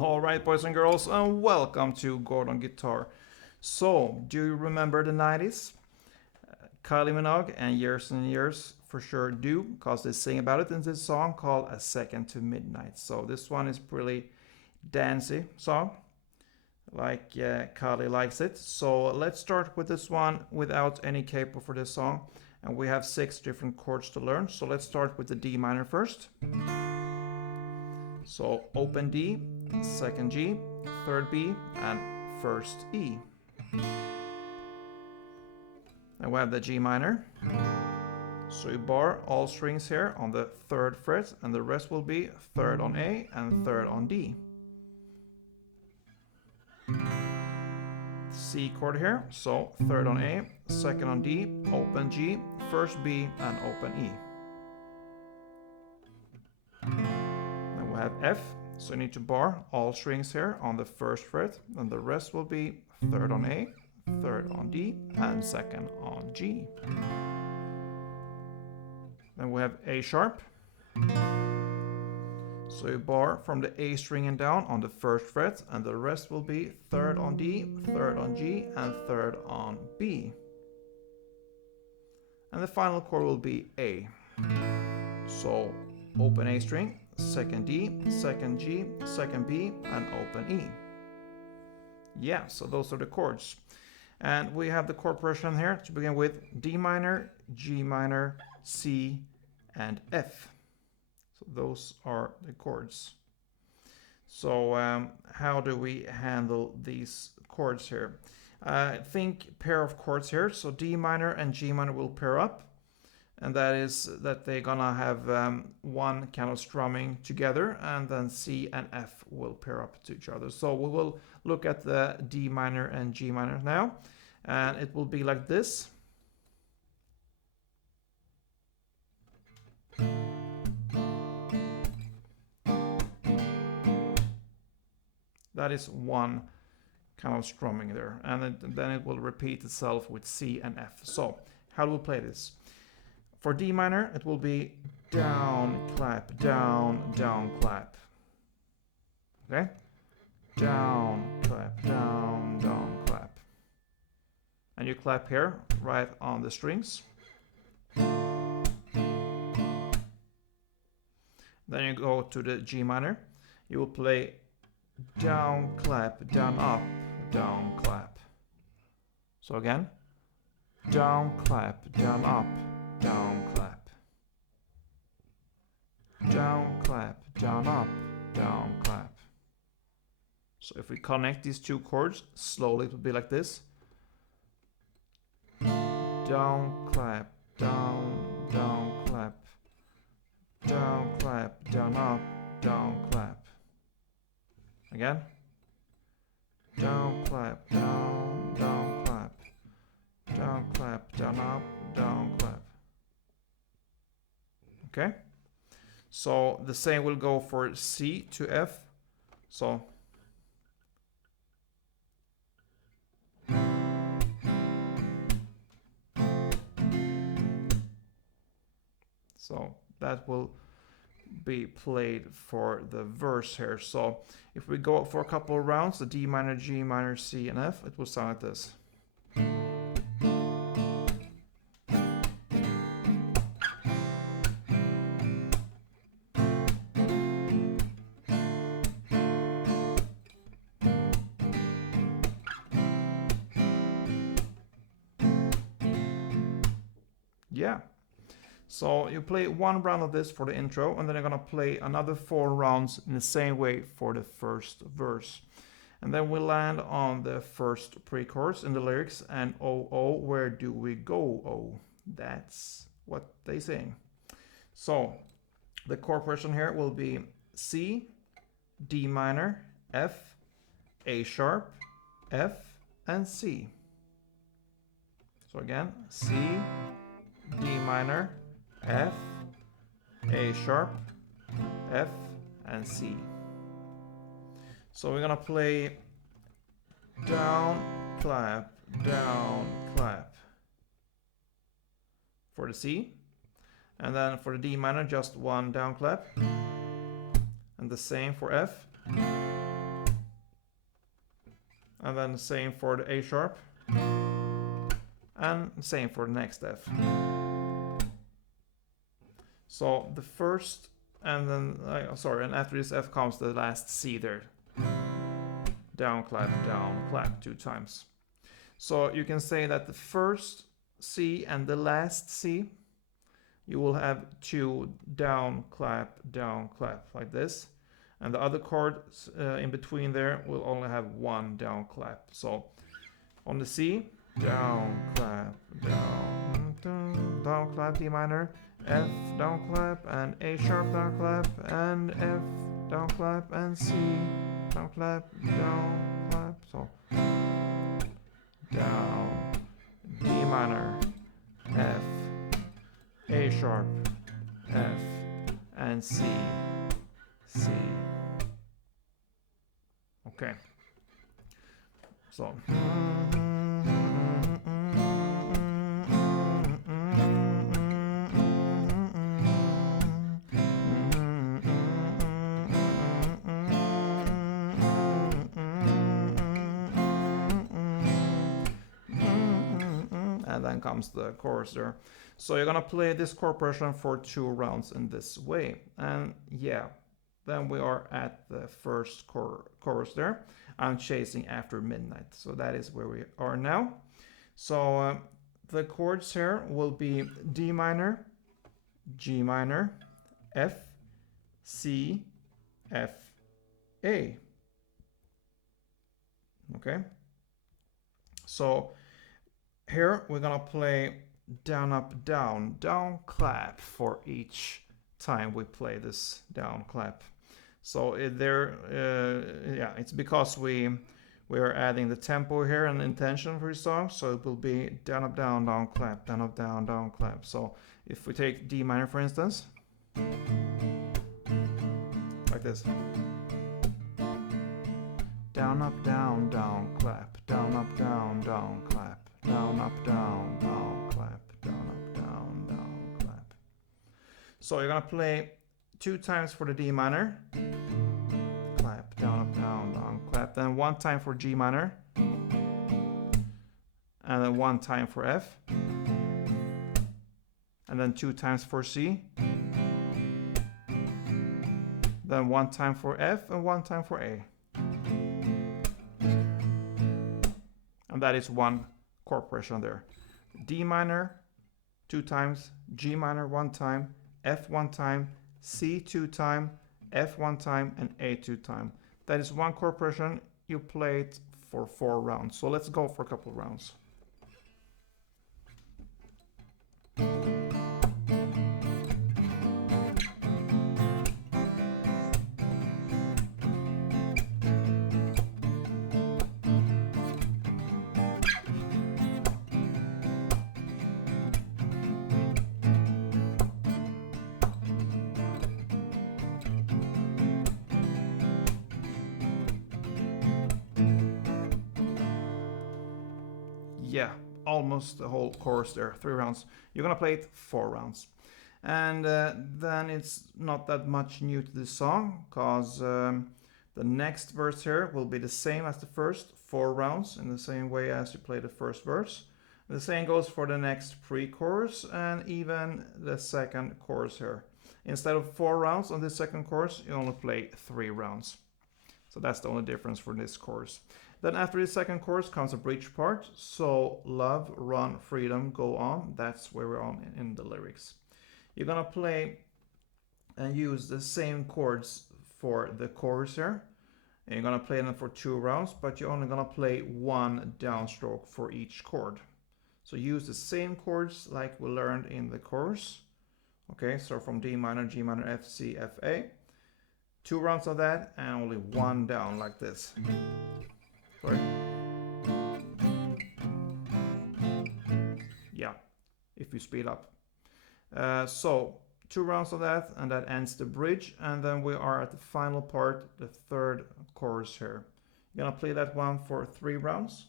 Alright, boys and girls, and welcome to Gordon Guitar. So, do you remember the 90s? KYLIE Minogue and Years for sure do, because they sing about it in this song called A Second to Midnight. So this one is pretty dancey song, like KYLIE likes it. So let's start with this one without any capo for this song. And we have 6 different chords to learn. So let's start with the D minor first. So open D, second G, third B, and first E. Then we have the G minor. So you bar all strings here on the 3rd fret, and the rest will be 3rd on A and 3rd on D. C chord here, so 3rd on A, 2nd on D, open G, 1st B, and open E. Then we have F, so you need to bar all strings here on the 1st fret, and the rest will be 3rd on A, 3rd on D, and 2nd on G. Then we have A sharp. So you bar from the A string and down on the 1st fret, and the rest will be 3rd on D, 3rd on G, and 3rd on B. And the final chord will be A. So open A string, 2nd D, 2nd G, 2nd B, and open E. Yeah, so those are the chords. And we have the chord progression here to begin with: D minor, G minor, C, and F. So those are the chords. So how do we handle these chords here? Think pair of chords here. So D minor and G minor will pair up, and that is that they're gonna have one kind of strumming together, and then C and F will pair up to each other. So we will look at the D minor and G minor now, and it will be like this. That is one kind of strumming there, and then it will repeat itself with C and F. So how do we play this? For D minor, it will be down, clap, down, down, clap. Okay? Down, clap, down, down, clap. And you clap here, right on the strings. Then you go to the G minor. You will play down, clap, down, up, down, clap. So again, down, clap, down, up, down, clap. Down, clap, down, up, down, clap. So if we connect these two chords slowly, it will be like this. Down, clap, down, down, clap. Down, clap, down, up, down, clap. Again. Down, clap, down, down, clap. Down, clap, down, up, down, clap. Okay? So the same will go for C to F. So that will be played for the verse here. So if we go for a couple of rounds, the D minor, G minor, C, and F, it will sound like this. Yeah. So you play one round of this for the intro, and then you're gonna play another 4 rounds in the same way for the first verse. And then we land on the first pre-chorus in the lyrics, and oh, oh, where do we go, oh? That's what they sing. So the chord progression here will be C, D minor, F, A sharp, F, and C. So again, C, D minor, F, A sharp, F, and C. So we're gonna play down, clap, for the C, and then for the D minor, just one down clap, and the same for F, and then same for the A sharp, and same for the next F. So the first, and then, and after this F comes the last C there. Down clap 2 times. So you can say that the first C and the last C, you will have 2 down clap like this. And the other chords in between there will only have 1 down clap. So on the C, down clap, down clap, D minor, F down clap, and A sharp down clap, and F down clap, and C down clap, so down, D minor, F, A sharp, F, and C. Okay. So. And then comes the chorus there. So you're gonna play this chord progression for 2 rounds in this way. And yeah, then we are at the first chorus there. I'm chasing after midnight. So that is where we are now. So the chords here will be D minor, G minor, F, C, F, A. Okay. So here we're gonna play down, up, down clap for each time we play this down clap. So it's because we are adding the tempo here and intention for each song. So it will be down, up, down clap, down, up, down clap. So if we take D minor, for instance, like this. Down, up, down clap, down, up, down clap, down, up, down clap, down, up, down clap. So you're gonna play 2 times for the D minor, clap, down, up, down clap, then 1 time for G minor, and then 1 time for F, and then 2 times for C, then 1 time for F and 1 time for A. And that is 1 chord progression there. D minor 2 times, G minor 1 time, F 1 time, C 2 time, F 1 time, and A 2 time. That is 1 chord progression. You play it for 4 rounds. So let's go for a couple of rounds. Yeah, almost the whole chorus there, 3 rounds. You're gonna play it 4 rounds. And then it's not that much new to this song, because the next verse here will be the same as the first 4 rounds, in the same way as you play the first verse. The same goes for the next pre-chorus and even the second chorus here. Instead of 4 rounds on this second chorus, you only play 3 rounds. So that's the only difference for this chorus. Then after the second chorus comes a bridge part. So love, run, freedom, go on. That's where we're on in the lyrics. You're gonna play and use the same chords for the chorus here. And you're gonna play them for 2 rounds, but you're only gonna play 1 downstroke for each chord. So use the same chords like we learned in the chorus. Okay, so from D minor, G minor, F, C, F, A. 2 rounds of that and only 1 down like this. Sorry. Yeah, if you speed up. So 2 rounds of that, and that ends the bridge, and then we are at the final part, the third chorus here. You're gonna play that one for 3 rounds,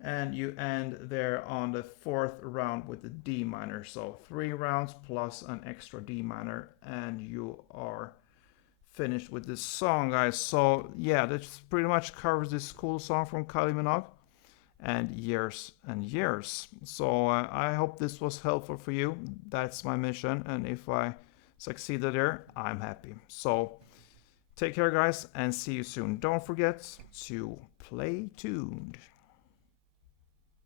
and you end there on the 4th round with the D minor. So 3 rounds plus an extra D minor, and you are finished with this song, guys. So yeah, that pretty much covers this cool song from KYLIE Minogue and years and years. So I hope this was helpful for you. That's my mission, and if I succeeded there, I'm happy. So take care, guys, and see you soon. Don't forget to play tuned.